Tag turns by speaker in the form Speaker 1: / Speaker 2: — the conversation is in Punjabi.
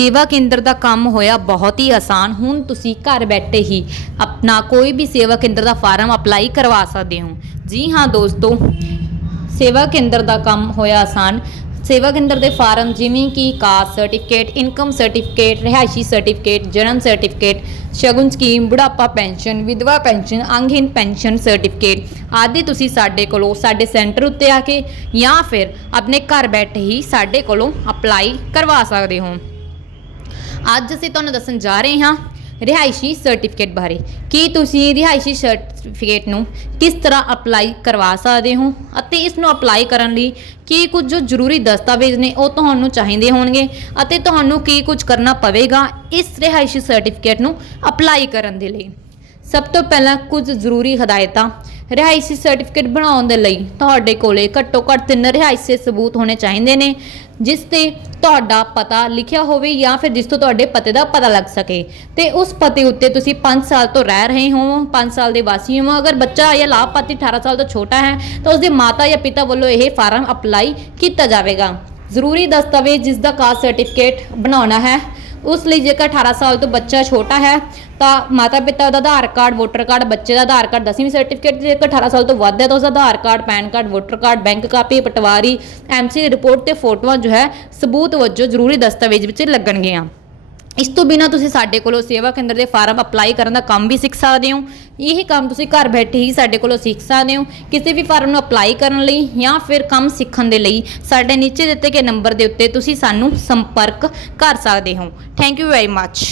Speaker 1: ਸੇਵਾ ਕੇਂਦਰ ਦਾ ਕੰਮ ਹੋਇਆ ਬਹੁਤ ਹੀ ਆਸਾਨ। ਹੁਣ ਤੁਸੀਂ ਘਰ ਬੈਠੇ ਹੀ ਆਪਣਾ ਕੋਈ ਵੀ ਸੇਵਾ ਕੇਂਦਰ ਦਾ ਫਾਰਮ ਅਪਲਾਈ ਕਰਵਾ ਸਕਦੇ ਹੋ। ਜੀ ਹਾਂ ਦੋਸਤੋ, ਸੇਵਾ ਕੇਂਦਰ ਦਾ ਕੰਮ ਹੋਇਆ ਆਸਾਨ। ਸੇਵਾ ਕੇਂਦਰ ਦੇ ਫਾਰਮ ਜਿਵੇਂ ਕਿ ਕਾਸਟ ਸਰਟੀਫਿਕੇਟ, ਇਨਕਮ ਸਰਟੀਫਿਕੇਟ, ਰਿਹਾਇਸ਼ੀ ਸਰਟੀਫਿਕੇਟ, ਜਨਮ ਸਰਟੀਫਿਕੇਟ, ਸ਼ਗੁਨ ਸਕੀਮ, ਬੁਢਾਪਾ ਪੈਨਸ਼ਨ, ਵਿਧਵਾ ਪੈਨਸ਼ਨ ਅੰਗਹੀਨ ਪੈਨਸ਼ਨ ਸਰਟੀਫਿਕੇਟ ਆਦਿ ਤੁਸੀਂ ਸਾਡੇ ਕੋਲੋਂ ਸਾਡੇ ਸੈਂਟਰ ਉੱਤੇ ਆ ਕੇ ਜਾਂ ਫਿਰ ਆਪਣੇ ਘਰ ਬੈਠੇ ਹੀ ਸਾਡੇ ਕੋਲੋਂ ਅਪਲਾਈ ਕਰਵਾ ਸਕਦੇ ਹੋ। ਅੱਜ ਅਸੀਂ ਤੁਹਾਨੂੰ ਦੱਸਣ ਜਾ ਰਹੇ ਹਾਂ ਰਿਹਾਇਸ਼ੀ ਸਰਟੀਫਿਕੇਟ ਬਾਰੇ। ਕੀ ਤੁਸੀਂ ਰਿਹਾਇਸ਼ੀ ਸਰਟੀਫਿਕੇਟ ਨੂੰ ਕਿਸ ਤਰ੍ਹਾਂ ਅਪਲਾਈ ਕਰਵਾ ਸਕਦੇ ਹੋ ਅਤੇ ਇਸ ਨੂੰ ਅਪਲਾਈ ਕਰਨ ਲਈ ਕੀ ਕੁਝ ਜੋ ਜ਼ਰੂਰੀ ਦਸਤਾਵੇਜ਼ ਨੇ ਉਹ ਤੁਹਾਨੂੰ ਚਾਹੀਦੇ ਹੋਣਗੇ ਅਤੇ ਤੁਹਾਨੂੰ ਕੀ ਕੁਝ ਕਰਨਾ ਪਵੇਗਾ ਇਸ ਰਿਹਾਇਸ਼ੀ ਸਰਟੀਫਿਕੇਟ ਨੂੰ ਅਪਲਾਈ ਕਰਨ ਦੇ ਲਈ। ਸਭ ਤੋਂ ਪਹਿਲਾਂ ਕੁਝ ਜ਼ਰੂਰੀ ਹਦਾਇਤਾਂ ਰਿਹਾਇਸ਼ੀ ਸਰਟੀਫਿਕੇਟ ਬਣਾਉਣ ਦੇ ਲਈ ਤੁਹਾਡੇ ਕੋਲੇ ਘੱਟੋ ਘੱਟ ਤਿੰਨ ਰਿਹਾਇਸ਼ੀ ਸਬੂਤ ਹੋਣੇ ਚਾਹੀਦੇ ਨੇ, ਜਿਸ ਤੇ ਤੁਹਾਡਾ ਪਤਾ ਲਿਖਿਆ ਹੋਵੇ ਜਾਂ ਫਿਰ ਜਿਸ ਤੋਂ ਤੁਹਾਡੇ ਪਤੇ ਦਾ ਪਤਾ ਲੱਗ ਸਕੇ। ਤੇ ਉਸ ਪਤੇ ਉੱਤੇ ਤੁਸੀਂ 5 ਸਾਲ ਤੋਂ ਰਹਿ ਰਹੇ ਹੋ 5 ਸਾਲ ਦੇ ਵਾਸੀ ਹੋ। ਅਗਰ ਬੱਚਾ ਜਾਂ ਲਾਭਪਾਤਰੀ 18 ਸਾਲ ਤੋਂ ਛੋਟਾ ਹੈ, ਤਾਂ ਉਸਦੇ ਮਾਤਾ ਜਾਂ ਪਿਤਾ ਵੱਲੋਂ ਇਹ ਫਾਰਮ ਅਪਲਾਈ ਕੀਤਾ ਜਾਵੇਗਾ। ਜ਼ਰੂਰੀ ਦਸਤਾਵੇਜ਼ ਜਿਸ ਦਾ ਕਾਸਟ ਸਰਟੀਫਿਕੇਟ ਬਣਾਉਣਾ ਹੈ ਉਸ ਲਈ ਜੇਕਰ 18 ਸਾਲ ਤੋਂ ਬੱਚਾ ਛੋਟਾ ਹੈ, ਤਾਂ ਮਾਤਾ ਪਿਤਾ ਦਾ ਆਧਾਰ ਕਾਰਡ, ਵੋਟਰ ਕਾਰਡ, ਬੱਚੇ ਦਾ ਆਧਾਰ ਕਾਰਡ 10ਵੀਂ ਸਰਟੀਫਿਕੇਟ ਜੇਕਰ 18 ਸਾਲ ਤੋਂ ਵੱਧ ਹੈ, ਤਾਂ ਉਸ ਦਾ Aadhaar card, PAN card, voter card, bank copy, ਪਟਵਾਰੀ ਐਮਸੀ ਰਿਪੋਰਟ ਤੇ ਫੋਟੋਆਂ ਜੋ ਹੈ, ਸਬੂਤ ਵਜੋਂ ਜ਼ਰੂਰੀ ਦਸਤਾਵੇਜ਼ ਵਿੱਚ ਲੱਗਣਗੀਆਂ। ਇਸ ਤੋਂ ਬਿਨਾ ਤੁਸੀਂ ਸਾਡੇ ਕੋਲੋਂ ਸੇਵਾ ਕੇਂਦਰ ਦੇ ਫਾਰਮ ਅਪਲਾਈ ਕਰਨ ਦਾ ਕੰਮ ਵੀ ਸਿੱਖ ਸਕਦੇ ਹੋ। ਇਹ ਕੰਮ ਤੁਸੀਂ ਘਰ ਬੈਠੇ ਹੀ ਸਾਡੇ ਕੋਲੋਂ ਸਿੱਖ ਸਕਦੇ ਹੋ। ਕਿਸੇ ਵੀ ਫਾਰਮ ਨੂੰ ਅਪਲਾਈ ਕਰਨ ਲਈ ਜਾਂ ਫਿਰ ਕੰਮ ਸਿੱਖਣ ਦੇ ਲਈ ਸਾਡੇ ਨੀਚੇ ਦਿੱਤੇ ਗਏ ਨੰਬਰ ਦੇ ਉੱਤੇ ਤੁਸੀਂ ਸਾਨੂੰ ਸੰਪਰਕ ਕਰ ਸਕਦੇ ਹੋ। Thank you very much